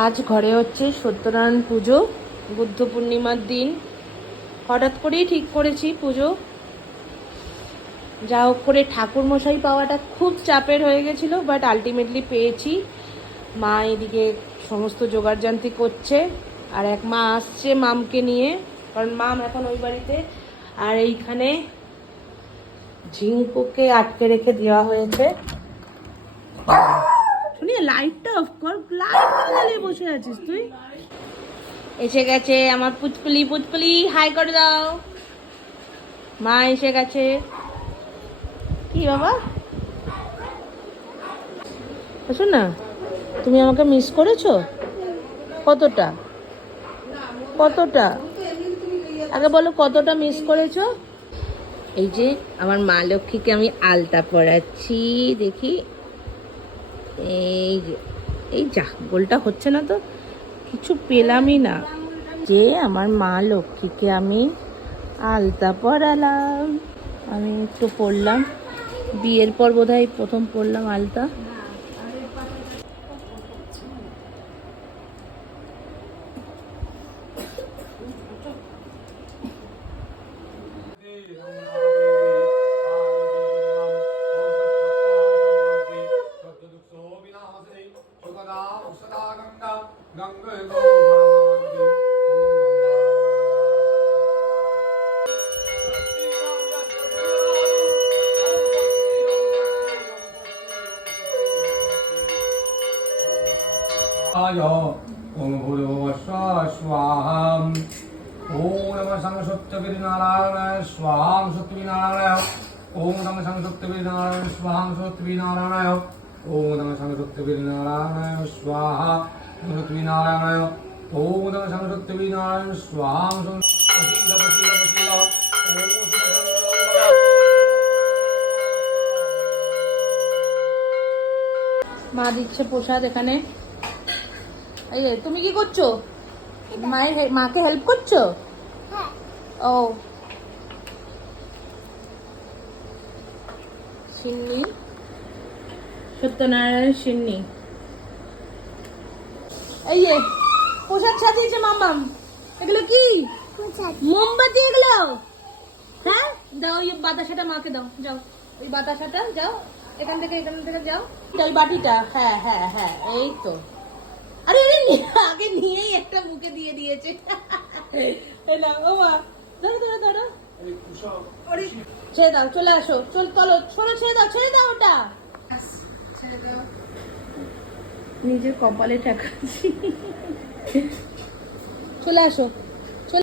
আজ ঘরে হচ্ছে সত্যনারায়ণ পুজো, বুদ্ধ পূর্ণিমার দিন। হঠাৎ করেই ঠিক করেছি পুজো। যা হোক করে ঠাকুরমশাই পাওয়াটা খুব চাপের হয়ে গেছিলো, বাট আলটিমেটলি পেয়েছি। মা এদিকে সমস্ত জোগাড়যন্ত্রী করছে, আর এক মা আসছে মামকে নিয়ে, কারণ মাম এখন ওই বাড়িতে। আর এইখানে ঝিঙ্কুকে আটকে রেখে দেওয়া হয়েছে। শুনি লাইটটা অফ কর, লাইট জ্বালিয়ে বসে আছিস তুই। এসে গেছে আমার পুচকুলি, পুচকুলি হাই করে দাও। মা এসে গেছে। কি বাবা, শোন না, তুমি আমাকে মিস করেছো? কতটা কতটা আগে বলো, কতটা মিস করেছো? এই যে আমার মা লক্ষ্মীকে আমি আলতা পরাচ্ছি, দেখি। এই যে, এই যা গোলটা হচ্ছে না তো, কিছু পেলামই না। যে আমার মা লক্ষ্মীকে আমি আলতা পরালাম। আমি একটু পরলাম, বিয়ের পর বোধহয় প্রথম পরলাম আলতা। ओम भूर्भुवस्सुः स्वाहा। ओम नमः संसत्यविनारायणाय स्वाहा सत्यविनारायणाय। ओम नमः संसत्यविनारायणाय स्वाहा सत्यविनारायणाय। ओम नमः संसत्यविनारायणाय स्वाहा सत्यविनारायणाय। ओम नमः संसत्यविनारायणाय स्वाहा মা দিচ্ছে প্রসাদ এখানে। এই তুমি কি করছো? মাকে হেল্প করছো? ও সিন্নি, সত্যনারায়ণ সিন্নি। এই যে প্রসাদ সাজিয়েছে মামাম। এগুলো কি? মোমবাতি এগুলো? হ্যাঁ দাও, ওই বাতাসাটা মাকে দাও, যাও ওই বাতাসাটা, যাও এখান থেকে যাও। ওই বাটিটা, হ্যাঁ হ্যাঁ হ্যাঁ, এই তো। আরে আগে নিয়েই একটা মুখে দিয়ে দিয়েছে। ছেড়ে দাও, চলে আসো, চলো ছেড়ে দাও ওটা। নিজের কপালে টাকা। চলে আসো।